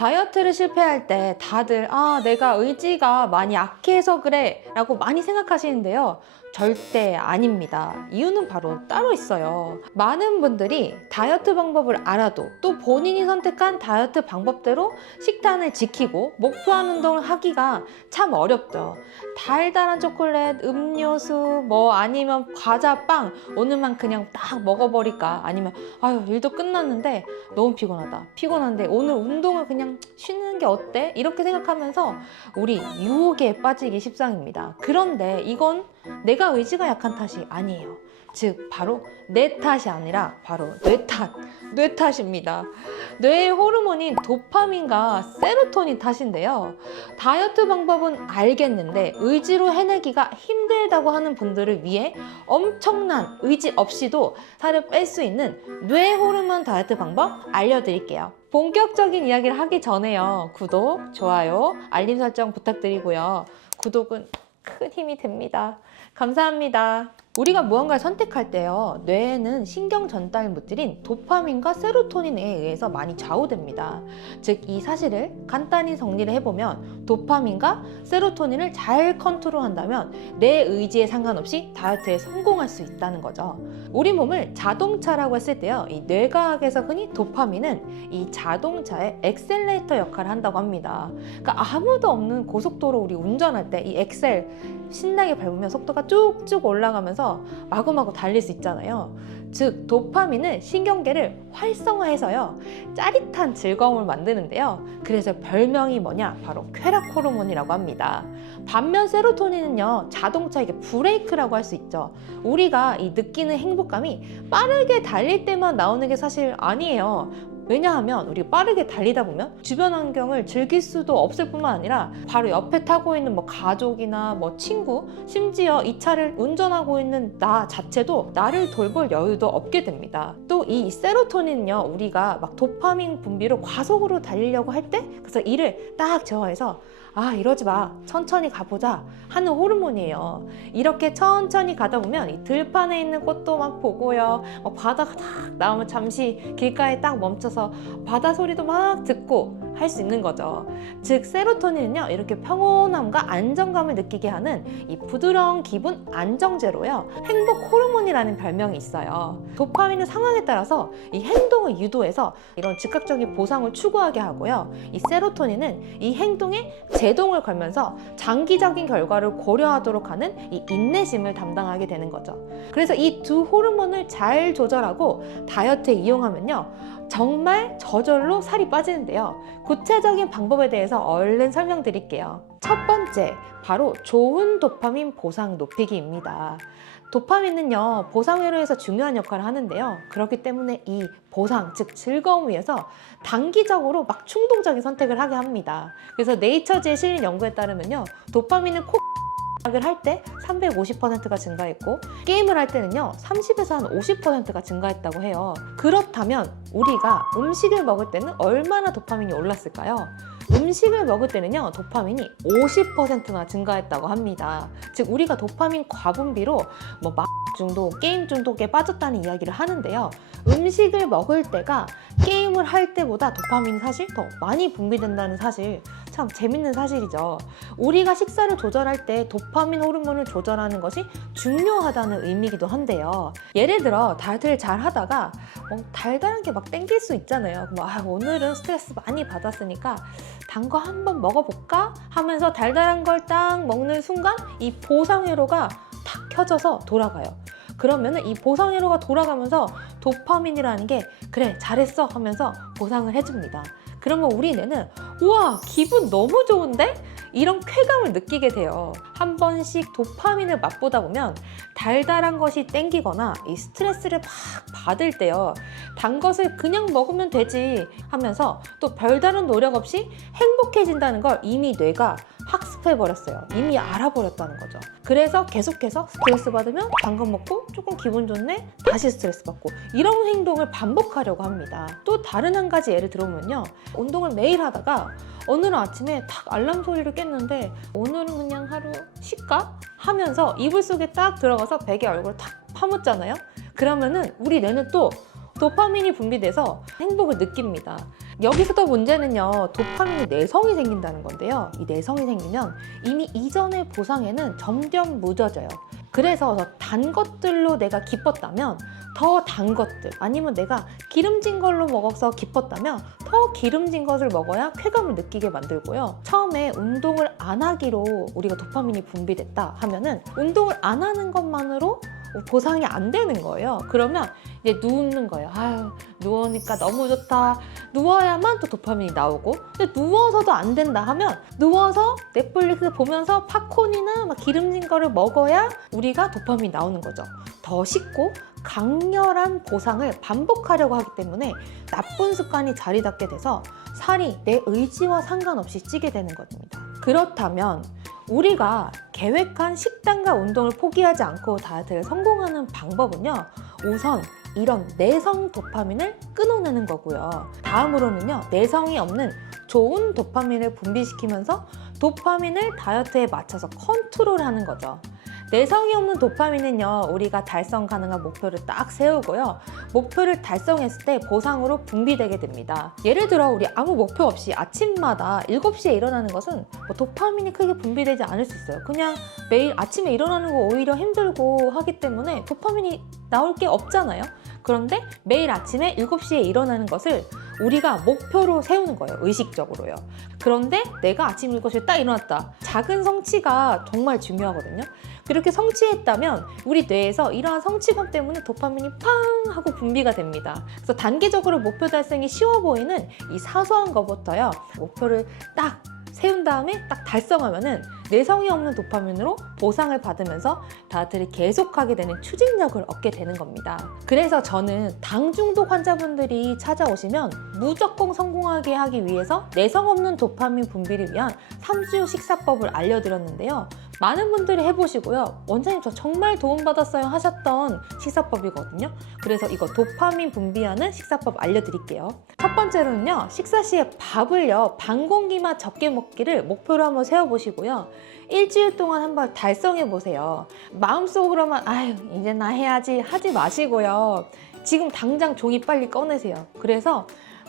다이어트를 실패할 때 다들 내가 의지가 많이 약해서 그래 라고 많이 생각하시는데요. 절대 아닙니다. 이유는 바로 따로 있어요. 많은 분들이 다이어트 방법을 알아도 또 본인이 선택한 다이어트 방법대로 식단을 지키고 목표한 운동을 하기가 참 어렵죠. 달달한 초콜릿, 음료수, 아니면 과자, 빵 오늘만 그냥 딱 먹어버릴까, 아니면 아유 일도 끝났는데 너무 피곤한데 오늘 운동을 그냥 쉬는 게 어때? 이렇게 생각하면서 우리 유혹에 빠지기 십상입니다. 그런데 이건 내가 의지가 약한 탓이 아니에요. 즉 바로 내 탓이 아니라 바로 뇌 탓입니다. 뇌의 호르몬인 도파민과 세로토닌 탓인데요. 다이어트 방법은 알겠는데 의지로 해내기가 힘들다고 하는 분들을 위해 엄청난 의지 없이도 살을 뺄 수 있는 뇌 호르몬 다이어트 방법 알려드릴게요. 본격적인 이야기를 하기 전에요. 구독, 좋아요, 알림 설정 부탁드리고요. 구독은 큰 힘이 됩니다. 감사합니다. 우리가 무언가를 선택할 때요, 뇌에는 신경 전달 물질인 도파민과 세로토닌에 의해서 많이 좌우됩니다. 즉, 이 사실을 간단히 정리를 해보면 도파민과 세로토닌을 잘 컨트롤한다면 내 의지에 상관없이 다이어트에 성공할 수 있다는 거죠. 우리 몸을 자동차라고 했을 때요, 이 뇌과학에서 흔히 도파민은 이 자동차의 엑셀레이터 역할을 한다고 합니다. 그러니까 아무도 없는 고속도로 우리 운전할 때 이 엑셀 신나게 밟으면 속도가 쭉쭉 올라가면서 마구마구 달릴 수 있잖아요. 즉 도파민은 신경계를 활성화해서요, 짜릿한 즐거움을 만드는데요. 그래서 별명이 뭐냐? 바로 쾌락 호르몬이라고 합니다. 반면 세로토닌은요, 자동차의 브레이크라고 할 수 있죠. 우리가 이 느끼는 행복감이 빠르게 달릴 때만 나오는 게 사실 아니에요. 왜냐하면 우리 빠르게 달리다 보면 주변 환경을 즐길 수도 없을 뿐만 아니라 바로 옆에 타고 있는 가족이나 친구, 심지어 이 차를 운전하고 있는 나 자체도 나를 돌볼 여유도 없게 됩니다. 또 이 세로토닌은요, 우리가 도파민 분비로 과속으로 달리려고 할 때, 그래서 이를 딱 제어해서 이러지 마, 천천히 가보자 하는 호르몬이에요. 이렇게 천천히 가다 보면 이 들판에 있는 꽃도 막 보고요, 바다가 딱 나오면 잠시 길가에 딱 멈춰서 바다 소리도 막 듣고 할 수 있는 거죠. 즉 세로토닌은요, 이렇게 평온함과 안정감을 느끼게 하는 이 부드러운 기분 안정제로요, 행복 호르몬이라는 별명이 있어요. 도파민은 상황에 따라서 이 행동을 유도해서 이런 즉각적인 보상을 추구하게 하고요, 이 세로토닌은 이 행동에 제동을 걸면서 장기적인 결과를 고려하도록 하는 이 인내심을 담당하게 되는 거죠. 그래서 이 두 호르몬을 잘 조절하고 다이어트에 이용하면요, 정말 저절로 살이 빠지는데요. 구체적인 방법에 대해서 얼른 설명드릴게요. 첫 번째, 바로 좋은 도파민 보상 높이기입니다. 도파민은요, 보상회로에서 중요한 역할을 하는데요. 그렇기 때문에 이 보상, 즉 즐거움 위해서 단기적으로 충동적인 선택을 하게 합니다. 그래서 네이처지에 실린 연구에 따르면요, 도파민은 을 할 때 350%가 증가했고 게임을 할 때는요 30에서 한 50%가 증가했다고 해요. 그렇다면 우리가 음식을 먹을 때는 얼마나 도파민이 올랐을까요? 음식을 먹을 때는요 도파민이 50%나 증가했다고 합니다. 즉 우리가 도파민 과분비로 중독, 게임 중독에 빠졌다는 이야기를 하는데요, 음식을 먹을 때가 게임을 할 때보다 도파민이 사실 더 많이 분비된다는 사실, 참 재밌는 사실이죠. 우리가 식사를 조절할 때 도파민 호르몬을 조절하는 것이 중요하다는 의미이기도 한데요. 예를 들어 다이어트를 잘 하다가 달달한 게 땡길 수 있잖아요. 오늘은 스트레스 많이 받았으니까 단 거 한번 먹어볼까? 하면서 달달한 걸 딱 먹는 순간 이 보상회로가 탁 켜져서 돌아가요. 그러면은 이 보상회로가 돌아가면서 도파민이라는 게 그래 잘했어 하면서 보상을 해줍니다. 그러면 우리 뇌는 우와 기분 너무 좋은데? 이런 쾌감을 느끼게 돼요. 한 번씩 도파민을 맛보다 보면 달달한 것이 땡기거나 이 스트레스를 막 받을 때요, 단 것을 그냥 먹으면 되지 하면서 또 별다른 노력 없이 행복해진다는 걸 이미 뇌가 학습해버렸어요. 이미 알아버렸다는 거죠. 그래서 계속해서 스트레스 받으면 단 거 먹고 조금 기분 좋네? 다시 스트레스 받고, 이런 행동을 반복하려고 합니다. 또 다른 한 가지 예를 들어보면요, 운동을 매일 하다가 오늘은 아침에 탁 알람 소리를 깼는데 오늘은 그냥 하루 쉴까? 하면서 이불 속에 딱 들어가서 베개 얼굴을 탁 파묻잖아요. 그러면은 우리 뇌는 또 도파민이 분비돼서 행복을 느낍니다. 여기서도 문제는요, 도파민이 내성이 생긴다는 건데요. 이 내성이 생기면 이미 이전의 보상에는 점점 무뎌져요. 그래서 더 단 것들로 내가 기뻤다면 더 단 것들, 아니면 내가 기름진 걸로 먹어서 기뻤다면 더 기름진 것을 먹어야 쾌감을 느끼게 만들고요. 처음에 운동을 안 하기로 우리가 도파민이 분비됐다 하면은 운동을 안 하는 것만으로 보상이 안 되는 거예요. 그러면 이제 누우는 거예요. 아유, 누우니까 너무 좋다. 누워야만 또 도파민이 나오고, 근데 누워서도 안 된다 하면 누워서 넷플릭스 보면서 팝콘이나 막 기름진 거를 먹어야 우리가 도파민이 나오는 거죠. 더 쉽고 강렬한 보상을 반복하려고 하기 때문에 나쁜 습관이 자리 잡게 돼서 살이 내 의지와 상관없이 찌게 되는 겁니다. 그렇다면 우리가 계획한 식단과 운동을 포기하지 않고 다이어트를 성공하는 방법은요, 우선 이런 내성 도파민을 끊어내는 거고요. 다음으로는요, 내성이 없는 좋은 도파민을 분비시키면서 도파민을 다이어트에 맞춰서 컨트롤하는 거죠. 내성이 없는 도파민은요, 우리가 달성 가능한 목표를 딱 세우고요, 목표를 달성했을 때 보상으로 분비되게 됩니다. 예를 들어 우리 아무 목표 없이 아침마다 7시에 일어나는 것은 뭐 도파민이 크게 분비되지 않을 수 있어요. 그냥 매일 아침에 일어나는 거 오히려 힘들고 하기 때문에 도파민이 나올 게 없잖아요. 그런데 매일 아침에 7시에 일어나는 것을 우리가 목표로 세우는 거예요. 의식적으로요. 그런데 내가 아침 7시에 딱 일어났다. 작은 성취가 정말 중요하거든요. 그렇게 성취했다면 우리 뇌에서 이러한 성취감 때문에 도파민이 팡 하고 분비가 됩니다. 그래서 단계적으로 목표 달성이 쉬워 보이는 이 사소한 것부터요, 목표를 딱 세운 다음에 딱 달성하면은 내성이 없는 도파민으로 보상을 받으면서 다이어트를 계속하게 되는 추진력을 얻게 되는 겁니다. 그래서 저는 당 중독 환자분들이 찾아오시면 무조건 성공하게 하기 위해서 내성 없는 도파민 분비를 위한 3주 식사법을 알려드렸는데요. 많은 분들이 해보시고요. 원장님 저 정말 도움받았어요 하셨던 식사법이거든요. 그래서 이거 도파민 분비하는 식사법 알려드릴게요. 첫 번째로는요, 식사 시에 밥을요, 반 공기만 적게 먹기를 목표로 한번 세워보시고요. 일주일 동안 한번 달성해보세요. 마음속으로만 아유 이제 나 해야지 하지 마시고요. 지금 당장 종이 빨리 꺼내세요. 그래서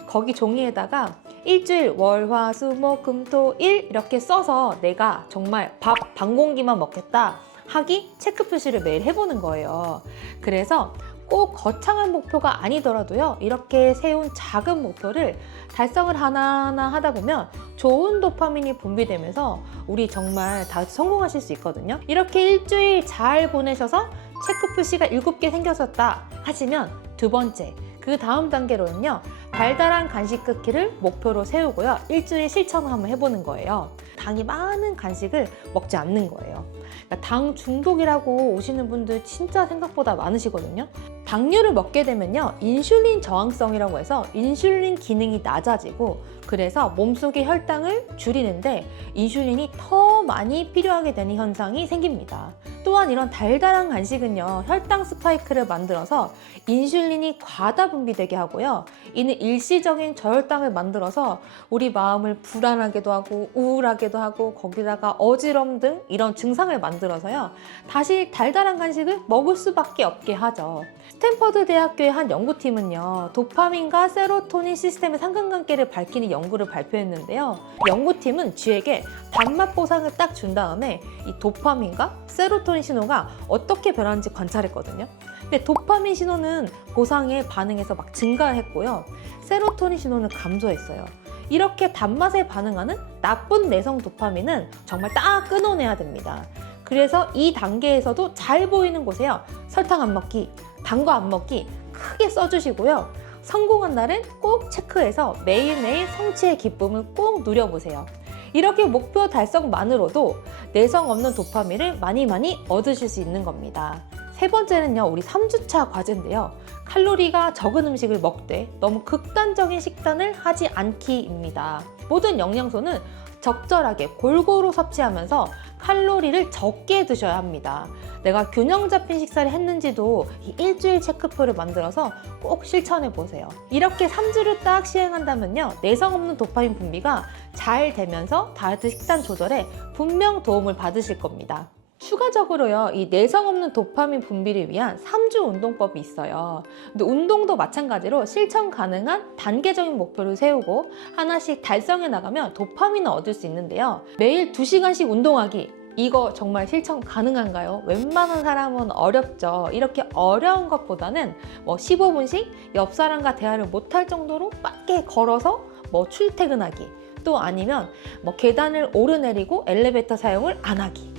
거기 종이에다가 일주일 월, 화, 수, 목, 금, 토, 일 이렇게 써서 내가 정말 밥 반 공기만 먹겠다 하기 체크 표시를 매일 해보는 거예요. 그래서 꼭 거창한 목표가 아니더라도요, 이렇게 세운 작은 목표를 달성을 하나하나 하다 보면 좋은 도파민이 분비되면서 우리 정말 다이어트 성공하실 수 있거든요. 이렇게 일주일 잘 보내셔서 체크 표시가 7개 생겼었다 하시면 두 번째, 그 다음 단계로는요, 달달한 간식 끊기를 목표로 세우고요, 일주일 실천을 한번 해보는 거예요. 당이 많은 간식을 먹지 않는 거예요. 그러니까 당 중독이라고 오시는 분들 진짜 생각보다 많으시거든요. 당류를 먹게 되면요, 인슐린 저항성이라고 해서 인슐린 기능이 낮아지고, 그래서 몸속의 혈당을 줄이는데 인슐린이 더 많이 필요하게 되는 현상이 생깁니다. 또한 이런 달달한 간식은요, 혈당 스파이크를 만들어서 인슐린이 과다 분비되게 하고요, 이는 일시적인 저혈당을 만들어서 우리 마음을 불안하게도 하고 우울하게도 하고 거기다가 어지럼 등 이런 증상을 만들어서요, 다시 달달한 간식을 먹을 수밖에 없게 하죠. 스탠퍼드 대학교의 한 연구팀은요, 도파민과 세로토닌 시스템의 상관관계를 밝히는 연구를 발표했는데요, 연구팀은 쥐에게 단맛 보상을 딱 준 다음에 이 도파민과 세로토닌 신호가 어떻게 변하는지 관찰했거든요. 근데 도파민 신호는 보상에 반응해서 막 증가했고요, 세로토닌 신호는 감소했어요. 이렇게 단맛에 반응하는 나쁜 내성 도파민은 정말 딱 끊어내야 됩니다. 그래서 이 단계에서도 잘 보이는 곳에요, 설탕 안 먹기, 단 거 안 먹기 크게 써주시고요. 성공한 날은 꼭 체크해서 매일매일 성취의 기쁨을 꼭 누려보세요. 이렇게 목표 달성만으로도 내성 없는 도파민을 많이 얻으실 수 있는 겁니다. 세 번째는요, 우리 3주차 과제인데요, 칼로리가 적은 음식을 먹되 너무 극단적인 식단을 하지 않기입니다. 모든 영양소는 적절하게 골고루 섭취하면서 칼로리를 적게 드셔야 합니다. 내가 균형 잡힌 식사를 했는지도 이 일주일 체크표를 만들어서 꼭 실천해 보세요. 이렇게 3주를 딱 시행한다면요, 내성 없는 도파민 분비가 잘 되면서 다이어트 식단 조절에 분명 도움을 받으실 겁니다. 추가적으로요, 이 내성 없는 도파민 분비를 위한 3주 운동법이 있어요. 근데 운동도 마찬가지로 실천 가능한 단계적인 목표를 세우고 하나씩 달성해 나가면 도파민을 얻을 수 있는데요. 매일 2시간씩 운동하기. 이거 정말 실천 가능한가요? 웬만한 사람은 어렵죠. 이렇게 어려운 것보다는 15분씩 옆 사람과 대화를 못할 정도로 빠르게 걸어서 출퇴근하기. 또 아니면 계단을 오르내리고 엘리베이터 사용을 안 하기.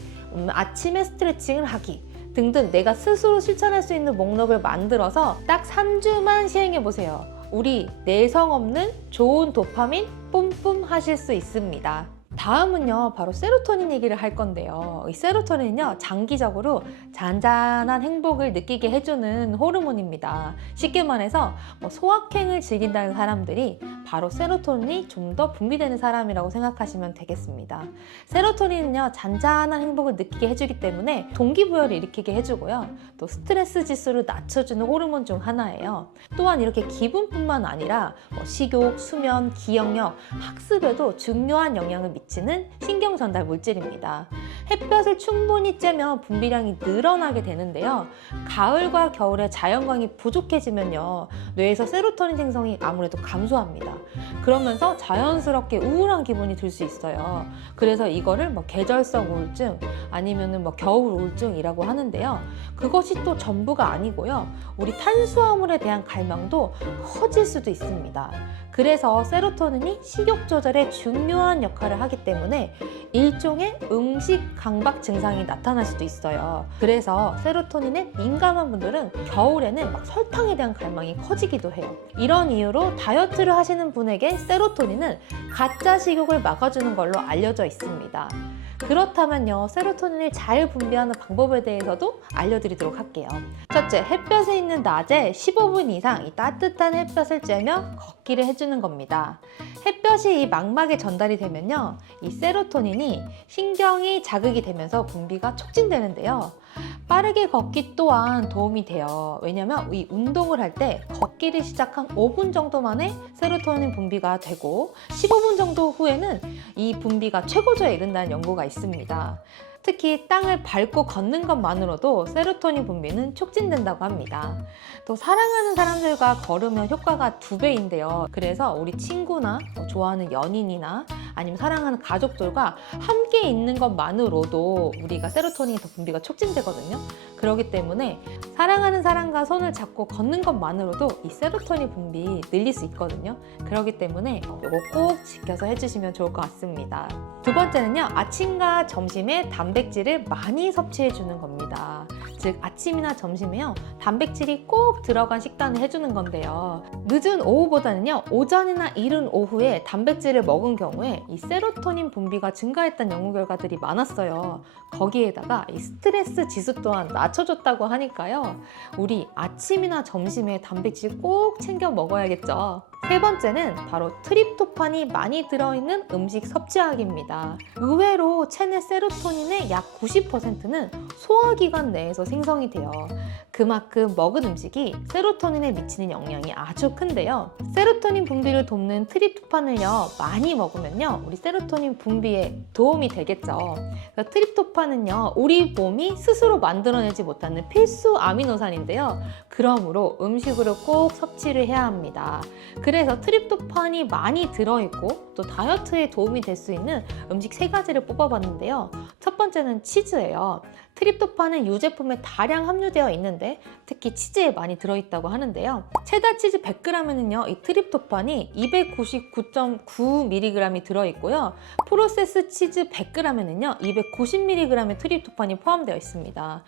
아침에 스트레칭을 하기 등등 내가 스스로 실천할 수 있는 목록을 만들어서 딱 3주만 시행해보세요. 우리 내성 없는 좋은 도파민 뿜뿜 하실 수 있습니다. 다음은요, 바로 세로토닌 얘기를 할 건데요. 이 세로토닌은요, 장기적으로 잔잔한 행복을 느끼게 해주는 호르몬입니다. 쉽게 말해서 소확행을 즐긴다는 사람들이 바로 세로토닌이 좀 더 분비되는 사람이라고 생각하시면 되겠습니다. 세로토닌은요, 잔잔한 행복을 느끼게 해주기 때문에 동기부여를 일으키게 해주고요. 또 스트레스 지수를 낮춰주는 호르몬 중 하나예요. 또한 이렇게 기분뿐만 아니라 식욕, 수면, 기억력, 학습에도 중요한 영향을 미치는 신경 전달 물질입니다. 햇볕을 충분히 쬐면 분비량이 늘어나게 되는데요. 가을과 겨울에 자연광이 부족해지면요, 뇌에서 세로토닌 생성이 아무래도 감소합니다. 그러면서 자연스럽게 우울한 기분이 들 수 있어요. 그래서 이거를 계절성 우울증 아니면은 겨울 우울증이라고 하는데요. 그것이 또 전부가 아니고요. 우리 탄수화물에 대한 갈망도 커질 수도 있습니다. 그래서 세로토닌이 식욕 조절에 중요한 역할을 하기 때문에 일종의 음식 강박 증상이 나타날 수도 있어요. 그래서 세로토닌에 민감한 분들은 겨울에는 설탕에 대한 갈망이 커지기도 해요. 이런 이유로 다이어트를 하시는 분에게 세로토닌은 가짜 식욕을 막아주는 걸로 알려져 있습니다. 그렇다면요, 세로토닌을 잘 분비하는 방법에 대해서도 알려드리도록 할게요. 첫째, 햇볕에 있는 낮에 15분 이상 이 따뜻한 햇볕을 쬐며 걷기를 해주는 겁니다. 햇볕이 이 망막에 전달이 되면요, 이 세로토닌이 신경이 자극이 되면서 분비가 촉진되는데요. 빠르게 걷기 또한 도움이 돼요. 왜냐면 이 운동을 할 때 걷기를 시작한 5분 정도 만에 세로토닌 분비가 되고 15분 정도 후에는 이 분비가 최고조에 이른다는 연구가 있습니다. 특히 땅을 밟고 걷는 것만으로도 세로토닌 분비는 촉진된다고 합니다. 또 사랑하는 사람들과 걸으면 효과가 2배인데요. 그래서 우리 친구나 좋아하는 연인이나 아니면 사랑하는 가족들과 함께 있는 것만으로도 우리가 세로토닌이 더 분비가 촉진되거든요. 그렇기 때문에 사랑하는 사람과 손을 잡고 걷는 것만으로도 이 세로토닌 분비 늘릴 수 있거든요. 그렇기 때문에 이거 꼭 지켜서 해주시면 좋을 것 같습니다. 두 번째는요, 아침과 점심에 단백질을 많이 섭취해 주는 겁니다. 즉 아침이나 점심에요, 단백질이 꼭 들어간 식단을 해주는 건데요. 늦은 오후보다는요, 오전이나 이른 오후에 단백질을 먹은 경우에 이 세로토닌 분비가 증가했다는 연구 결과들이 많았어요. 거기에다가 이 스트레스 지수 또한 낮춰줬다고 하니까요, 우리 아침이나 점심에 단백질 꼭 챙겨 먹어야겠죠. 세 번째는 바로 트립토판이 많이 들어있는 음식 섭취하기입니다. 의외로 체내 세로토닌의 약 90%는 소화기관 내에서 생성이 돼요. 그만큼 먹은 음식이 세로토닌에 미치는 영향이 아주 큰데요. 세로토닌 분비를 돕는 트립토판을요, 많이 먹으면요, 우리 세로토닌 분비에 도움이 되겠죠. 트립토판은요, 우리 몸이 스스로 만들어내지 못하는 필수 아미노산인데요. 그러므로 음식으로 꼭 섭취를 해야 합니다. 그래서 트립토판이 많이 들어있고 또 다이어트에 도움이 될 수 있는 음식 3가지를 뽑아봤는데요. 첫 번째는 치즈예요. 트립토판은 유제품에 다량 함유되어 있는데 특히 치즈에 많이 들어있다고 하는데요. 체다 치즈 100g에는요, 이 트립토판이 299.9mg이 들어있고요. 프로세스 치즈 100g에는요, 290mg의 트립토판이 포함되어 있습니다.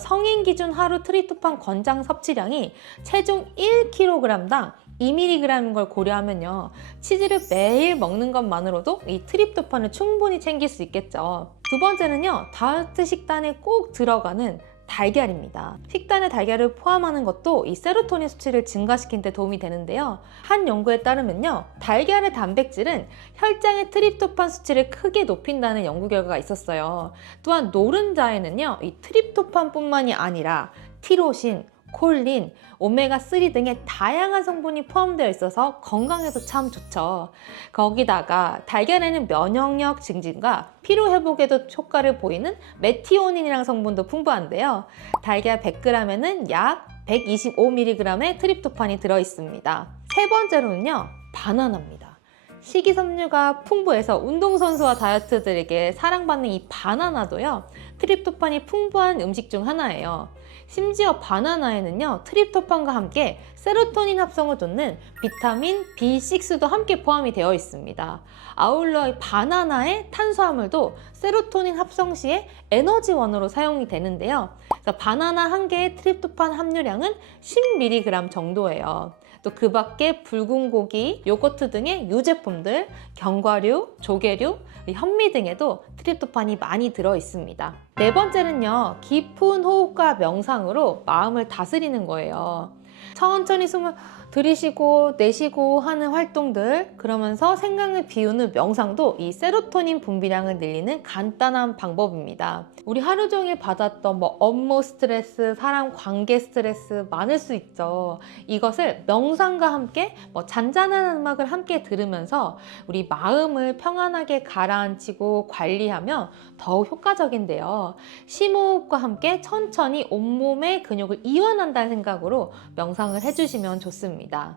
성인 기준 하루 트립토판 권장 섭취량이 최종 1kg당 2mg인 걸 고려하면요, 치즈를 매일 먹는 것만으로도 이 트립토판을 충분히 챙길 수 있겠죠. 두 번째는요, 다이어트 식단에 꼭 들어가는 달걀입니다. 식단에 달걀을 포함하는 것도 이 세로토닌 수치를 증가시키는 데 도움이 되는데요. 한 연구에 따르면요, 달걀의 단백질은 혈장의 트립토판 수치를 크게 높인다는 연구 결과가 있었어요. 또한 노른자에는요, 이 트립토판뿐만이 아니라 티로신, 콜린, 오메가3 등의 다양한 성분이 포함되어 있어서 건강에도 참 좋죠. 거기다가 달걀에는 면역력 증진과 피로 회복에도 효과를 보이는 메티오닌이라는 성분도 풍부한데요. 달걀 100g에는 약 125mg의 트립토판이 들어있습니다. 세 번째로는요, 바나나입니다. 식이섬유가 풍부해서 운동선수와 다이어트들에게 사랑받는 이 바나나도요, 트립토판이 풍부한 음식 중 하나예요. 심지어 바나나에는요, 트립토판과 함께 세로토닌 합성을 돕는 비타민 B6도 함께 포함이 되어 있습니다. 아울러 바나나의 탄수화물도 세로토닌 합성 시에 에너지원으로 사용이 되는데요. 그래서 바나나 한 개의 트립토판 함유량은 10mg 정도예요. 또 그 밖에 붉은 고기, 요거트 등의 유제품들, 견과류, 조개류, 현미 등에도 트립토판이 많이 들어 있습니다. 네 번째는요, 깊은 호흡과 명상으로 마음을 다스리는 거예요. 천천히 숨을 들이쉬고 내쉬고 하는 활동들, 그러면서 생각을 비우는 명상도 이 세로토닌 분비량을 늘리는 간단한 방법입니다. 우리 하루 종일 받았던 업무 스트레스, 사람 관계 스트레스 많을 수 있죠. 이것을 명상과 함께 잔잔한 음악을 함께 들으면서 우리 마음을 평안하게 가라앉히고 관리하면 더욱 효과적인데요. 심호흡과 함께 천천히 온몸의 근육을 이완한다는 생각으로 명상을 해주시면 좋습니다.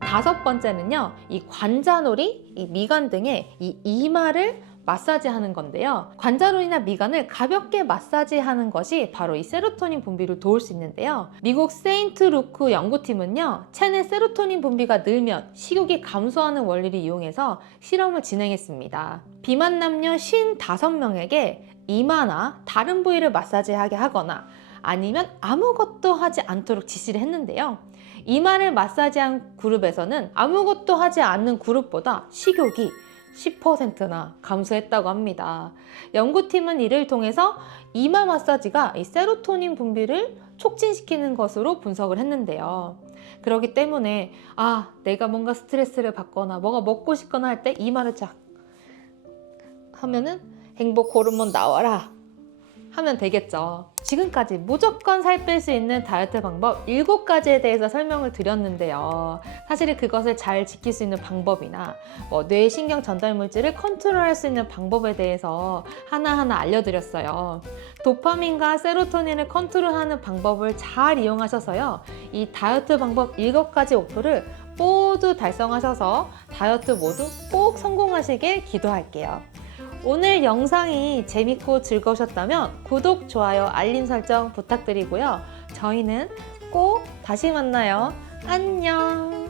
다섯 번째는요, 이 관자놀이, 이 미간 등의 이 이마를 마사지하는 건데요. 관자놀이나 미간을 가볍게 마사지하는 것이 바로 이 세로토닌 분비를 도울 수 있는데요. 미국 세인트 루크 연구팀은요, 체내 세로토닌 분비가 늘면 식욕이 감소하는 원리를 이용해서 실험을 진행했습니다. 비만 남녀 55명에게 이마나 다른 부위를 마사지하게 하거나 아니면 아무것도 하지 않도록 지시를 했는데요. 이마를 마사지한 그룹에서는 아무것도 하지 않는 그룹보다 식욕이 10%나 감소했다고 합니다. 연구팀은 이를 통해서 이마 마사지가 이 세로토닌 분비를 촉진시키는 것으로 분석을 했는데요. 그렇기 때문에 내가 뭔가 스트레스를 받거나 뭐가 먹고 싶거나 할 때 이마를 쫙 하면은 행복 호르몬 나와라 하면 되겠죠. 지금까지 무조건 살 뺄 수 있는 다이어트 방법 7가지에 대해서 설명을 드렸는데요. 사실 그것을 잘 지킬 수 있는 방법이나 뇌신경 전달 물질을 컨트롤할 수 있는 방법에 대해서 하나하나 알려드렸어요. 도파민과 세로토닌을 컨트롤하는 방법을 잘 이용하셔서요, 이 다이어트 방법 7가지 목표를 모두 달성하셔서 다이어트 모두 꼭 성공하시길 기도할게요. 오늘 영상이 재밌고 즐거우셨다면 구독, 좋아요, 알림 설정 부탁드리고요. 저희는 꼭 다시 만나요. 안녕.